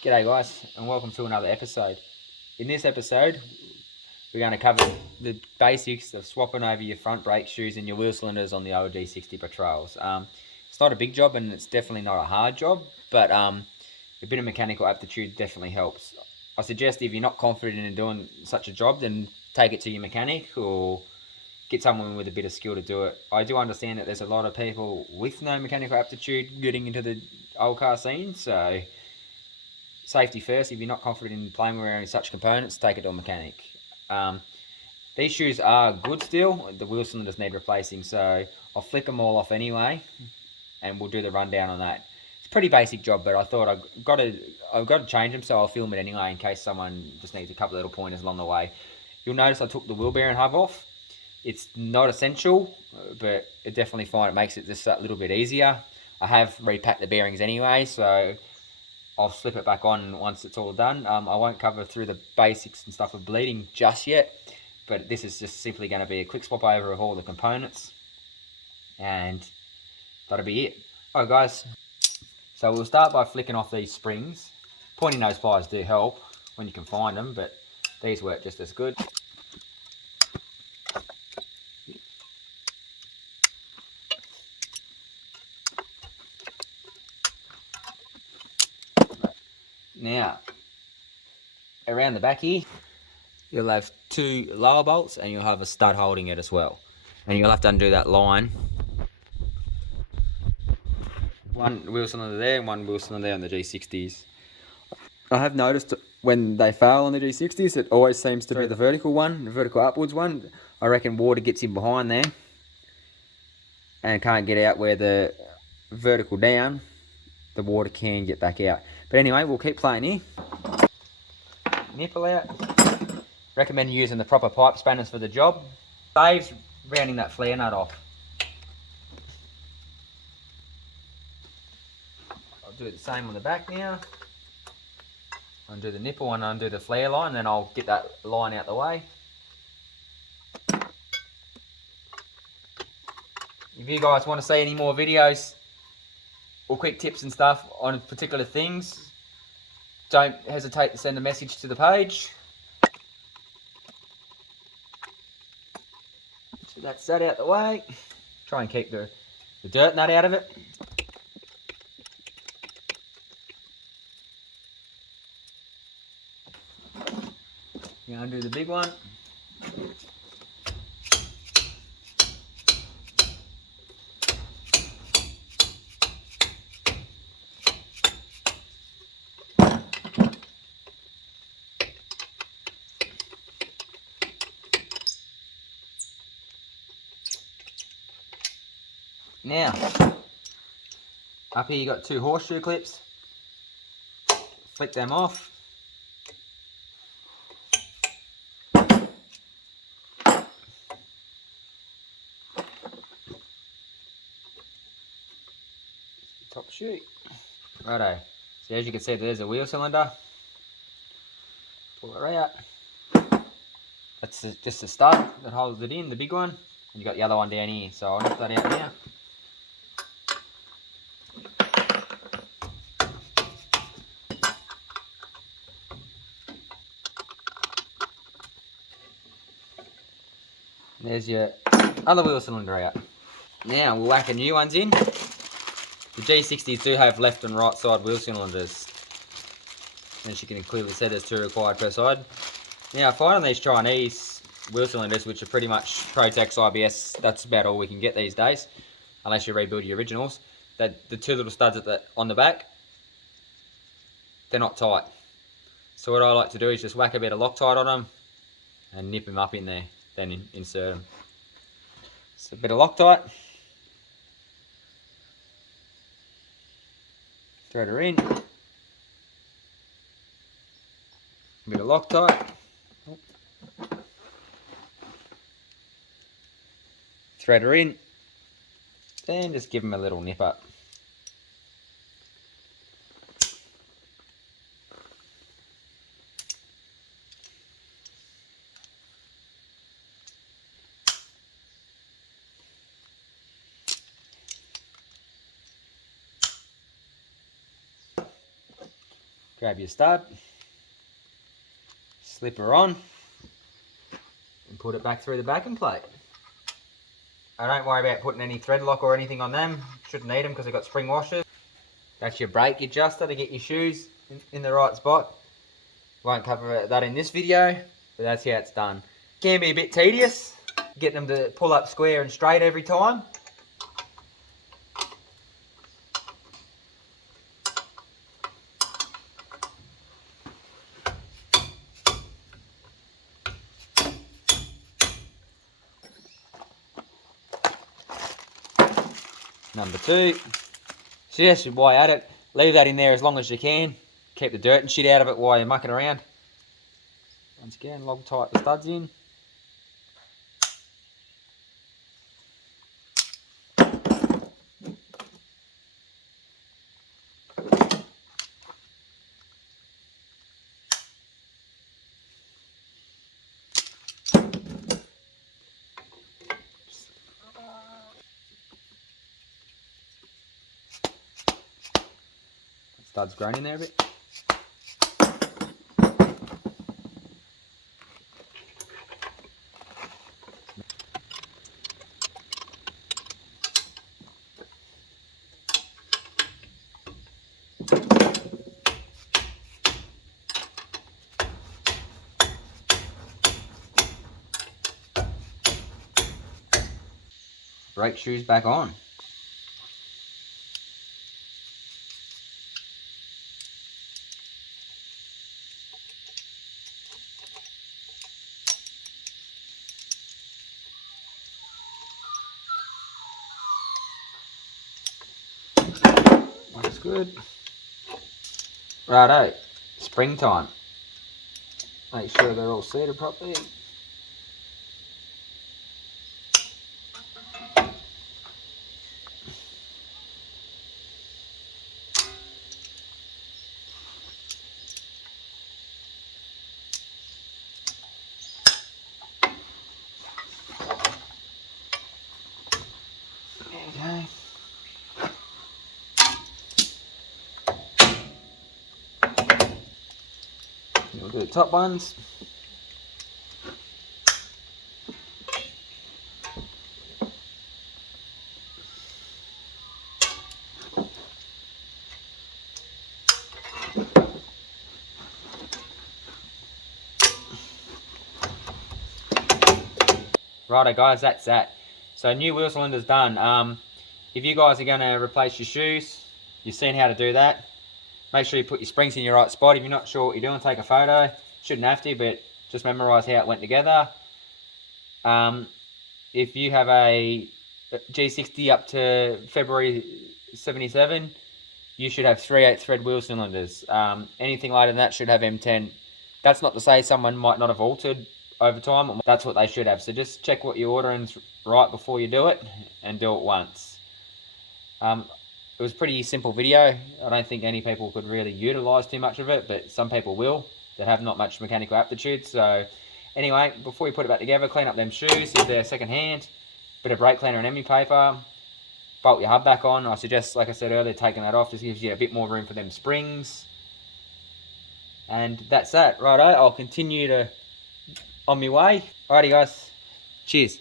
G'day guys, and welcome to another episode. In this episode, we're going to cover the basics of swapping over your front brake shoes and your wheel cylinders on the old G60 Patrols. It's not a big job and it's definitely not a hard job, but a bit of mechanical aptitude definitely helps. I suggest if you're not confident in doing such a job, then take it to your mechanic or get someone with a bit of skill to do it. I do understand that there's a lot of people with no mechanical aptitude getting into the old car scene, so safety first. If you're not confident in playing around with such components, take it to a mechanic. These shoes are good still. The wheel cylinders need replacing, so I'll flick them all off anyway, and we'll do the rundown on that. It's a pretty basic job, but I thought I've got to change them, so I'll film it anyway in case someone just needs a couple of little pointers along the way. You'll notice I took the wheel bearing hub off. It's not essential, but I definitely find it makes it just a little bit easier. I have repacked the bearings anyway, so I'll slip it back on once it's all done. I won't cover through the basics and stuff of bleeding just yet, but this is just simply going to be a quick swap over of all the components, and that'll be it. Alright guys, so we'll start by flicking off these springs. Pointy nose pliers do help when you can find them, but these work just as good. Now, around the back here, you'll have two lower bolts and you'll have a stud holding it as well. And you'll have to undo that line. One wheel cylinder there and one wheel cylinder there on the G60s. I have noticed when they fail on the G60s, it always seems to be the vertical one, the vertical upwards one. I reckon water gets in behind there and can't get out where the vertical down, the water can get back out. But anyway, we'll keep playing here. Nipple out. Recommend using the proper pipe spanners for the job. Saves rounding that flare nut off. I'll do the same on the back now. Undo the nipple and undo the flare line, then I'll get that line out the way. If you guys want to see any more videos or quick tips and stuff on particular things, don't hesitate to send a message to the page. So that's that out the way. Try and keep the dirt nut out of it. You undo the big one. Now, up here you got two horseshoe clips. Flick them off. Top shoe. Righto. So as you can see, there's a wheel cylinder. Pull it right out. That's just a stud that holds it in, the big one. And you got the other one down here. So I'll knock that out now. There's your other wheel cylinder out. Now we'll whack a new ones in. The G60s do have left and right side wheel cylinders. As you can clearly see, there's two required per side. Now I find on these Chinese wheel cylinders, which are pretty much Protex IBS, that's about all we can get these days, unless you rebuild your originals, that the two little studs on the back, they're not tight. So what I like to do is just whack a bit of Loctite on them and nip them up in there, then insert them. So a bit of Loctite. Thread her in. A bit of Loctite. Thread her in. Then just give them a little nip up. Grab your stud, slip her on, and put it back through the backing plate. I don't worry about putting any thread lock or anything on them. Shouldn't need them because they've got spring washers. That's your brake adjuster to get your shoes in the right spot. Won't cover that in this video, but that's how it's done. Can be a bit tedious, getting them to pull up square and straight every time. Number 2, suggested while you're at it, leave that in there as long as you can. Keep the dirt and shit out of it while you're mucking around. Once again, log tight the studs in. Studs grown in there a bit. Brake shoes back on. Looks good. Righto, springtime. Make sure they're all seated properly. Okay. We'll do the top ones. Righto guys, that's that. So new wheel cylinder's done. If you guys are going to replace your shoes, you've seen how to do that. Make sure you put your springs in your right spot. If you're not sure what you're doing, take a photo. Shouldn't have to, but just memorise how it went together. If you have a G60 up to February 77, you should have 3/8 thread wheel cylinders. Anything later than that should have M10. That's not to say someone might not have altered over time. That's what they should have. So just check what you're ordering right before you do it, and do it once. It was a pretty simple video. I don't think any people could really utilise too much of it, but some people will that have not much mechanical aptitude. So anyway, before you put it back together, clean up them shoes if they're second hand, bit of brake cleaner and emi paper, bolt your hub back on. I suggest, like I said earlier, taking that off just gives you a bit more room for them springs. And that's that. Righto, I'll continue on my way. Alrighty guys, cheers.